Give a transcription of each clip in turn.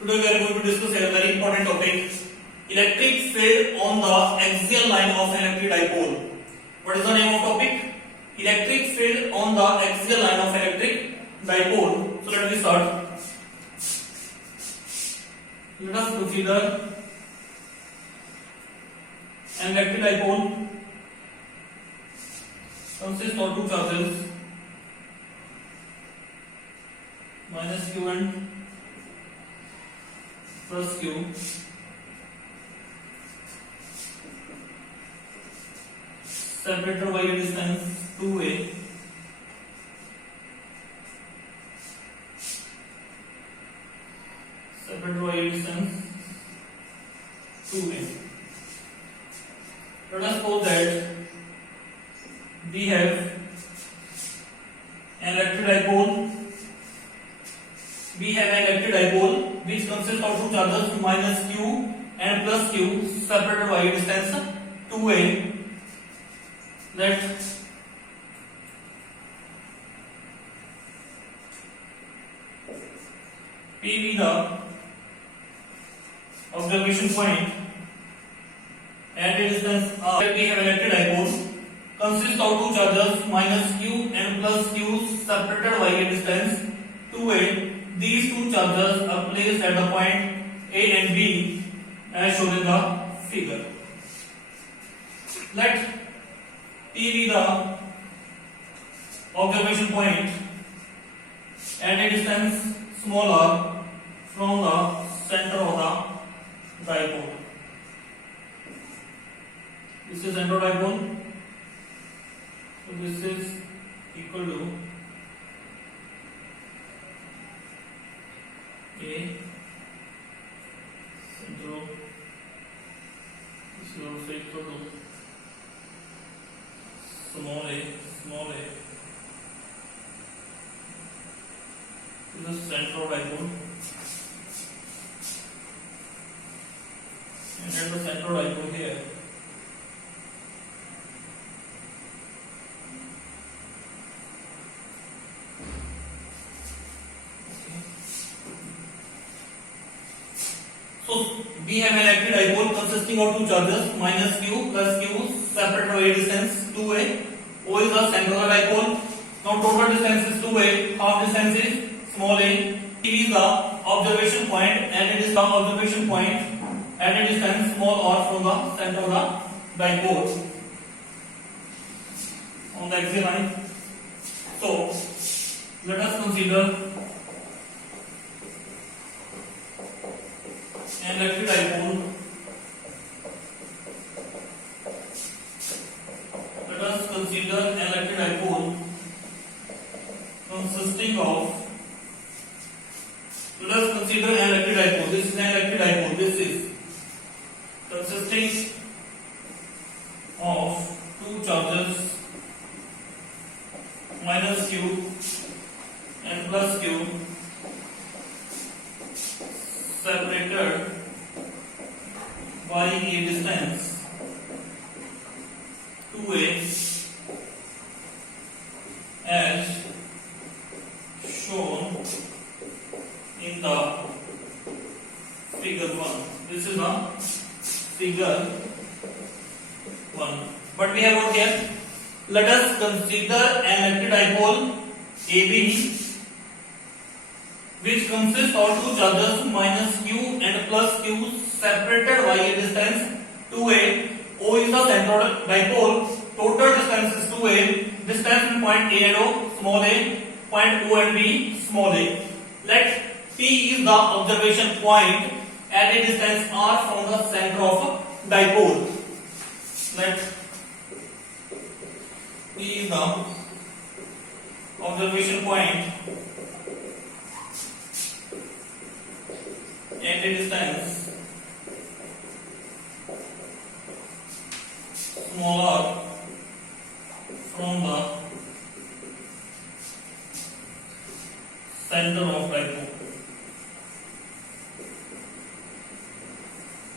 Today we are going to discuss a very important topic: electric field on the axial line of an electric dipole. What is the name of topic? Electric field on the axial line of electric dipole. So let me start. Let us consider an electric dipole consists of two charges minus q and plus q. Separated by a distance 2a. Separated by a distance 2a. Let us suppose that we have an electric dipole. We have an electric dipole which consists of two charges minus q and plus q separated by a distance 2a. Let P be the observation point at a distance r. We have an electric dipole consists of two charges minus q and plus q separated by a distance 2a. These two charges are placed at the point A and B as shown in the figure. Let P be the observation point at a distance small r from the center of the dipole. This is center dipole. So this is equal to A central. This is also equal to small a. This is central dipole, and at the central dipole here, so we have an electric dipole consisting of two charges minus q plus q separated by a distance 2a. O is the center of the dipole. Now total distance is 2a. Half distance is small a. P is the observation point, and it is the observation point at a distance small r from the center of the dipole on the axial line. So let us consider an electric dipole. Let us consider an electric dipole consisting of. Let us consider an electric dipole. This is an electric dipole. This is consisting of two charges minus q and plus q separated by a distance 2a as shown in the figure 1. This is the figure 1. But we have what here? Let us consider an electric dipole AB which consists of two charges minus q and plus q separated by a distance 2a. O is the center of the dipole. Total distance is 2a. Distance between point A and O small a, point O and B small a. Let P is the observation point at a distance r from the center of dipole. Let P is the observation point at a distance small r from the center of dipole.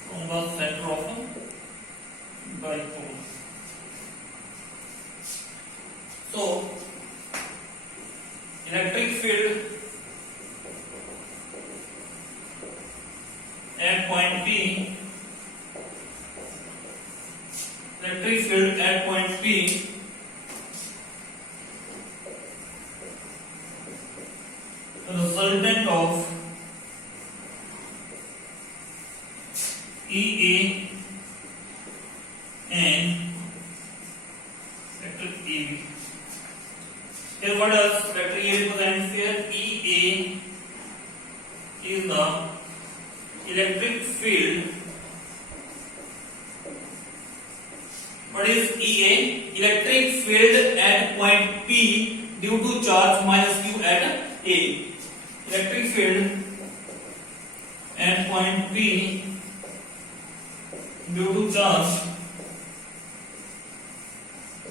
From the center of dipole. So electric field point P, electric field at point P resultant of EA and vector EB. Here what does vector EA represent? Here EA is the electric field. What is EA? Electric field at point P due to charge minus Q at A. Electric field at point P due to charge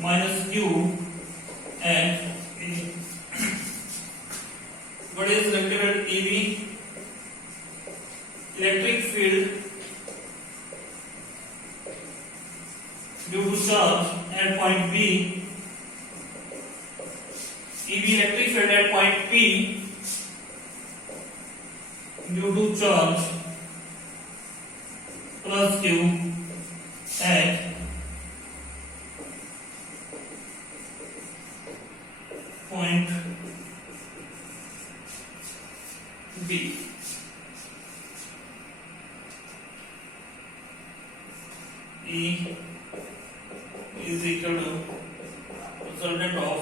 minus Q at A. What is electric field EB? Electric field due to charge at point P. EB electric field at point P due to charge plus Q at point B. E is equal to resultant of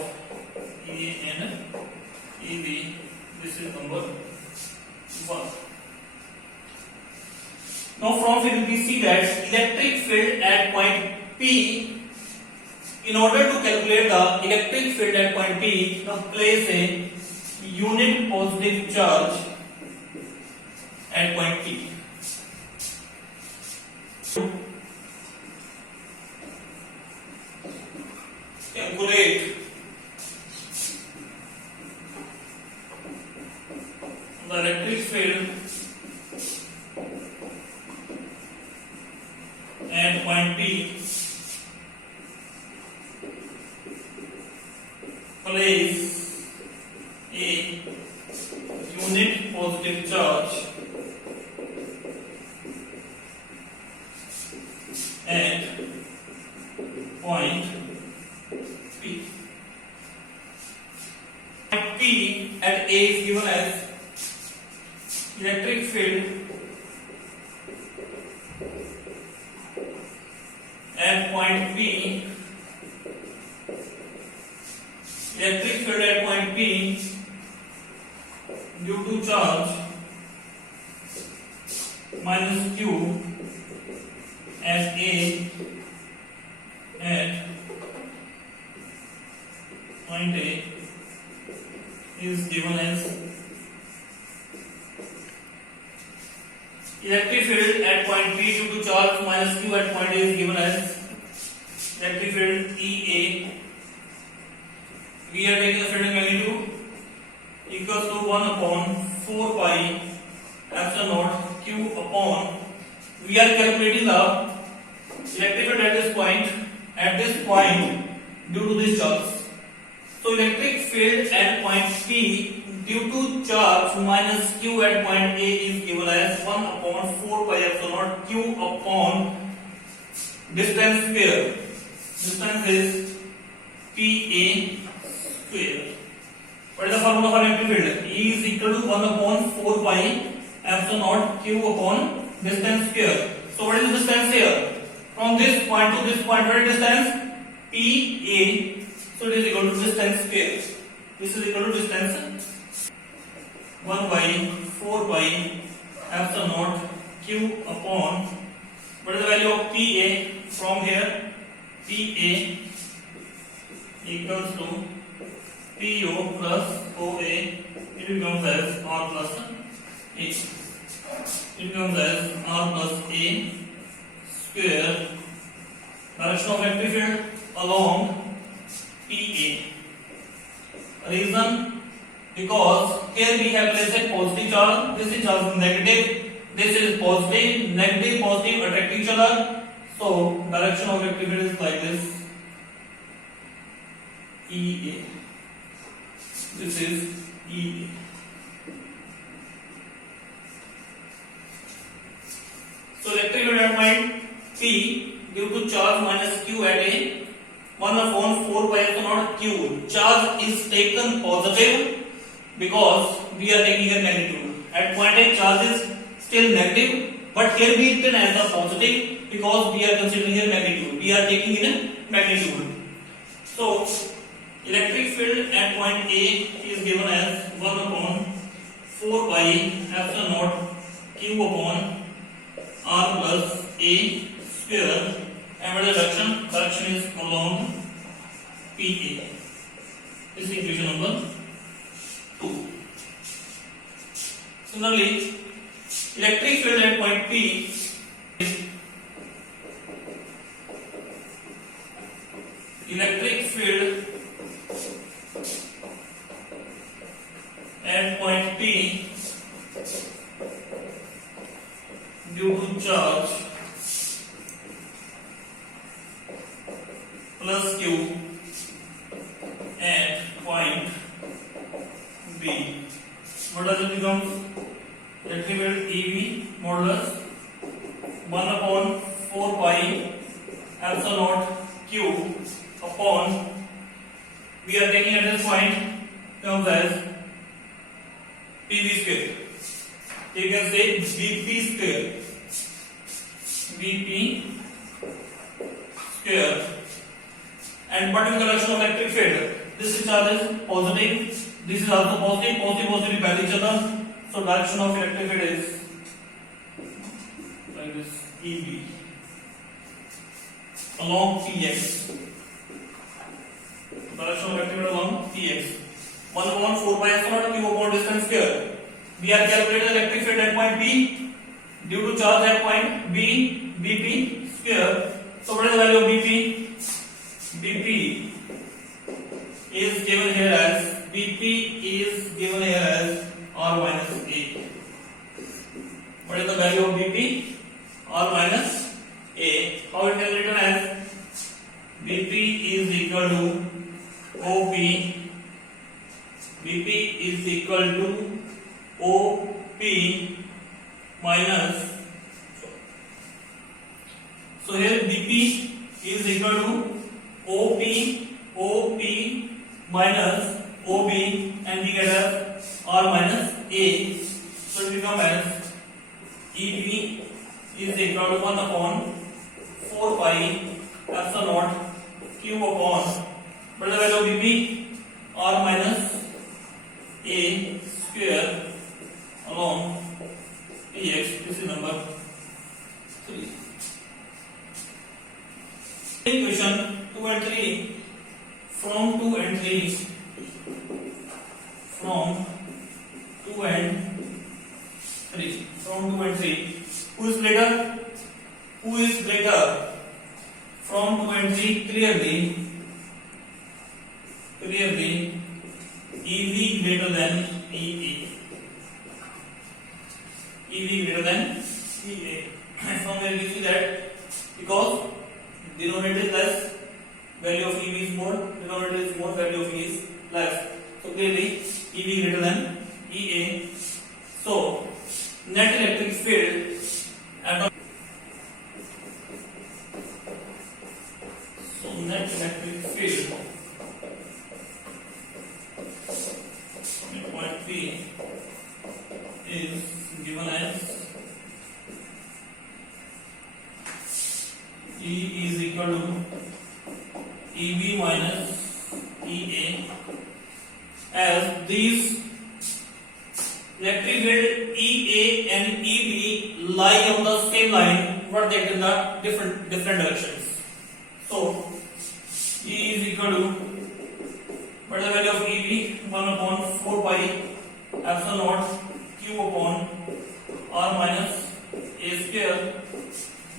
E and EB. This is number 1. Now from here we see that electric field at point P, in order to calculate the electric field at point P, now place a unit positive charge at point P. Calculate the electric field at point P. Place a unit positive charge at point P. Point P at A is given as electric field at point P. Electric field at point P due to charge minus Q as A at point A is given as electric field at point P due to charge minus Q at point A is given as electric field EA. We are taking the field magnitude equals to 1 upon 4 pi epsilon naught Q upon. We are calculating the electric field at this point due to this charge. So electric field at point P due to charge minus Q at point A is given as 1 upon 4 pi epsilon naught Q upon distance square. Distance is PA square. What is the formula for electric field? E is equal to 1 upon 4 pi epsilon naught Q upon distance square. So what is the distance here? From this point to this point, what is distance? PA. So it is equal to distance square. This is equal to distance 1 by 4 pi epsilon naught Q upon. What is the value of PA from here? PA equals to PO plus OA. It becomes as R plus A. It becomes as R plus A square. Direction of electric field along PA. Reason, because here we have placed a positive charge. This is charge negative. This is positive, negative, positive attract each other. So direction of electric field is like this. EA. This is EA. due to charge minus q at a 1 upon 4 pi epsilon naught q. Charge is taken positive because we are taking a magnitude. At point A, charge is still negative, but here we written as a positive because we are considering here magnitude. We are taking in a magnitude. So, electric field at point A is given as 1 upon 4 pi epsilon naught q upon r plus a square, and what is the direction? Direction is along PA. This is equation number 2. Similarly, electric field at point P is electric field at point P due to charge plus q at point B. What does it become? Electric field EV modulus 1 upon 4 pi epsilon naught q upon, we are taking at this point, comes as PV square. You can say VP square. VP square. And what is the direction of electric field? This charge is positive. This is also positive. Positive repel each other. So direction of electric field is like this, EV along PX. Direction of electric field along PX. 1 upon 4 pi epsilon naught q upon distance square. We are calculating electric field at point B due to charge at point B, BP square. So what is the value of BP? BP is given here as R minus A. What is the value of BP? R minus A. How it is written as BP is equal to OP. BP is equal to OP minus. So here BP is equal to OP minus OB, and we get as R minus A. So it becomes as EB is equal to 1 upon 4 pi epsilon naught q upon, what is the value of BP? R minus A square along PX. This is number 3. Equation 2 and 3. From 2 and 3. From 2 and 3. Who is greater? From 2 and 3, clearly EV greater than EA. From where we see that because denominator is less, value of EV is more, denominator is more, value of E is less. So clearly EV greater than EA. So net electric field at point P is given as E is equal to EB minus EA, as these electric field EA and EB lie on the same line, but they in the different directions. So E is equal to, what is the value of EB? 1 upon 4 pi epsilon naught q upon R minus A square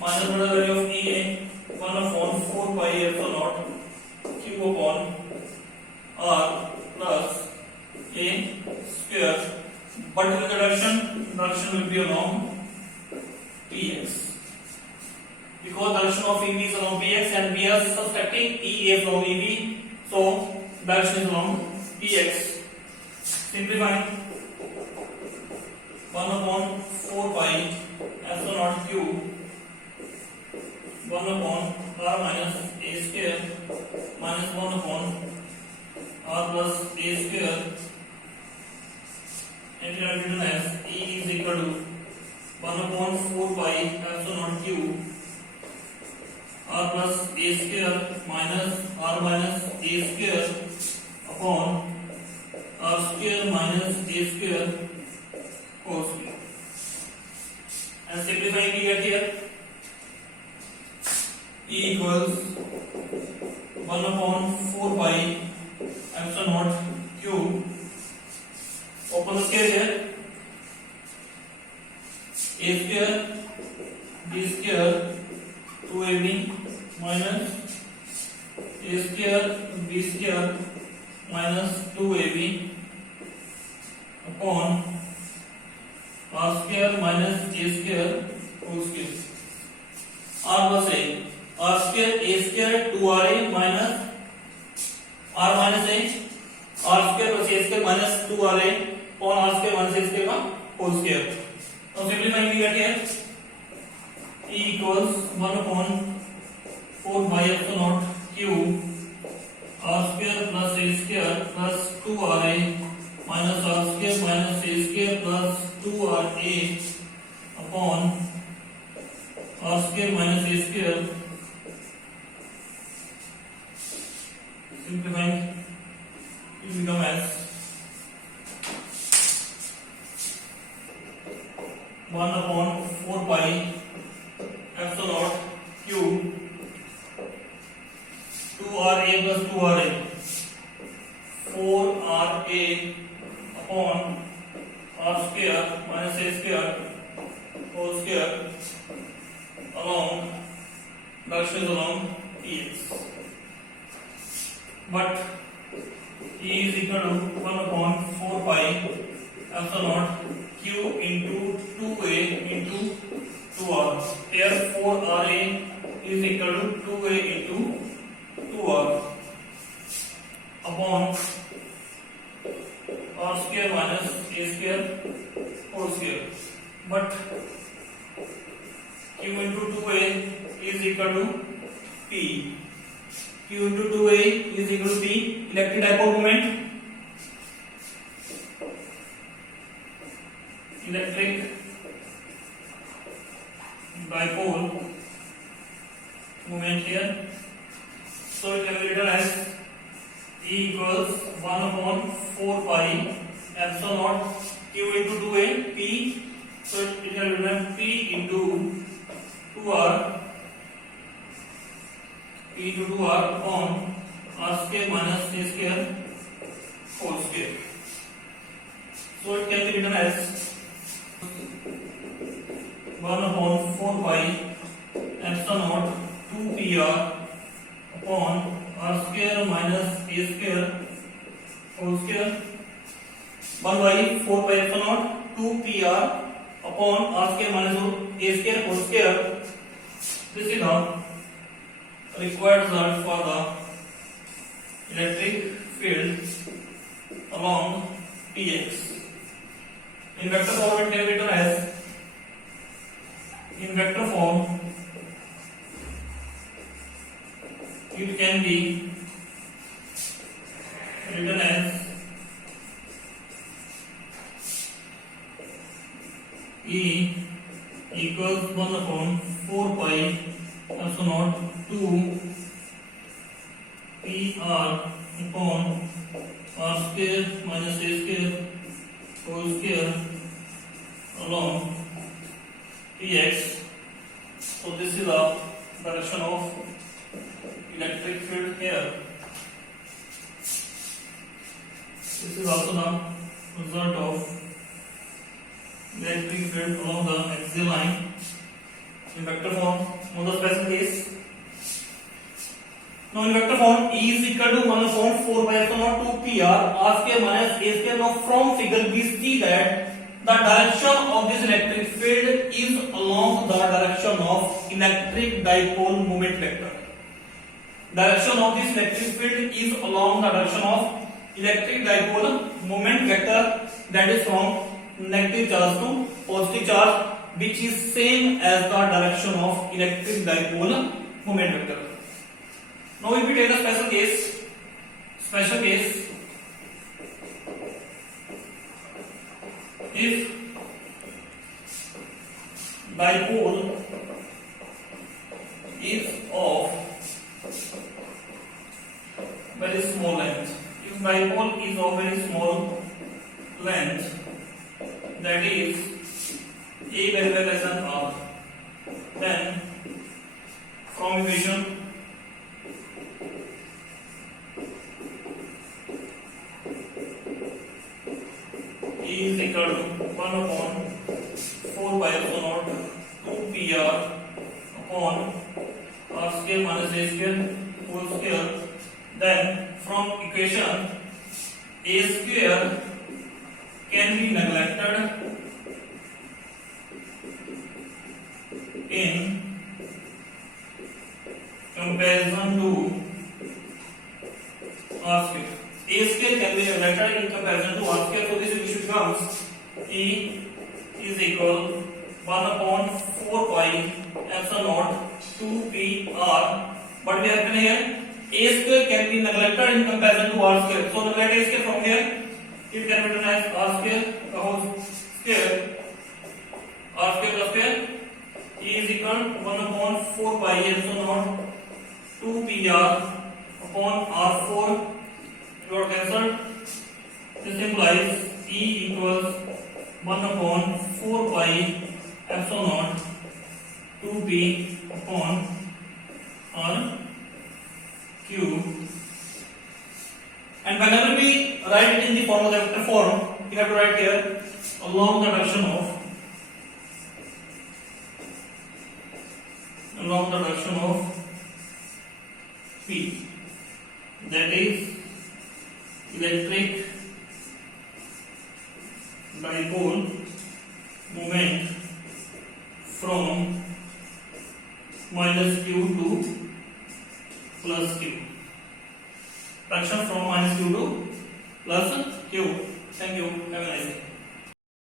minus what is the value of EA? 1 upon 4 pi epsilon naught q upon R plus A square. But in the direction will be along PX. Because direction of EB is along PX and we are subtracting EA from EB, so direction is along PX. Simplifying, 1 upon 4 pi epsilon naught q 1 upon r minus a square minus 1 upon r plus a square, and it is written as E is equal to 1 upon 4 pi epsilon naught q r plus a square minus r minus a square upon r square minus a square whole square. And simplifying we get here E equals 1 upon 4 pi epsilon naught q, open the scale here, a square b square 2ab minus a square b square minus 2ab upon r square minus a square whole square. R plus a, r square a square 2ra minus r minus a, r square plus a square minus 2ra upon r square minus a square का whole square. Now simplifying we get here E equals 1 upon 4 pi epsilon naught q r square plus a square plus 2ra minus r square minus a square plus 2ra upon r square minus a square. Simplifying it will become as 1 upon 4 pi epsilon naught q 2ra plus 2ra 4ra upon r square minus a square whole square along direction along px. But E is equal to 1 upon 4 pi epsilon naught q into 2a into 2r. Here 4ra is equal to 2a into 2r upon r square minus a square whole square. But q into 2a is equal to p. Q into 2a is equal to p. Electric dipole moment. Electric dipole moment here. So it can be written as E equals 1 upon 4 pi epsilon naught q into 2a p. So it can be written as p into 2r into 2r upon r square minus a square whole square. So it can be written as 1 upon 4 pi epsilon naught 2pr upon r square minus a square whole square 1 by 4 pi epsilon naught 2pr upon r square minus a square whole square. This is the required result for the electric field along px. In vector form it can be written as it can be written as E equals 1 upon 4 pi epsilon naught 2 pr upon r square minus a square whole square along px. So this is the direction of electric field here. This is also the result of electric field along the axial line in vector form. Now the special case. Now in vector form, E is equal to 1 upon 4 pi epsilon naught 2 pr r square minus a square. Now from figure we see that the direction of this electric field is along the direction of electric dipole moment vector. Direction of this electric field is along the direction of electric dipole moment vector, that is from negative charge to positive charge, which is same as the direction of electric dipole moment vector. Now if we take a special case, if dipole is of very small length, if dipole is of very small length, that is a variable less than r, then from equation E is equal to 1 upon 4 pi epsilon naught 2 pr upon r square minus a square whole square. Then from equation a square can be neglected in comparison to r square. A square can be neglected in comparison to r square. So this equation becomes E is equal 1 upon 4 pi epsilon naught 2 p r. But we have written here a square can be neglected in comparison to r square. So neglect a square from here. It can be written as r square the whole square. R square plus square. E is equal to 1 upon 4 pi epsilon naught 2 p r upon r4. You are cancelled. This implies E equals 1 upon 4 pi epsilon naught 2 p upon r cube. And whenever we write it in the form of the vector form, we have to write here along the direction of P, that is electric dipole moment from minus q to plus q. Fraction from minus q to plus q. Thank you. Have a nice day.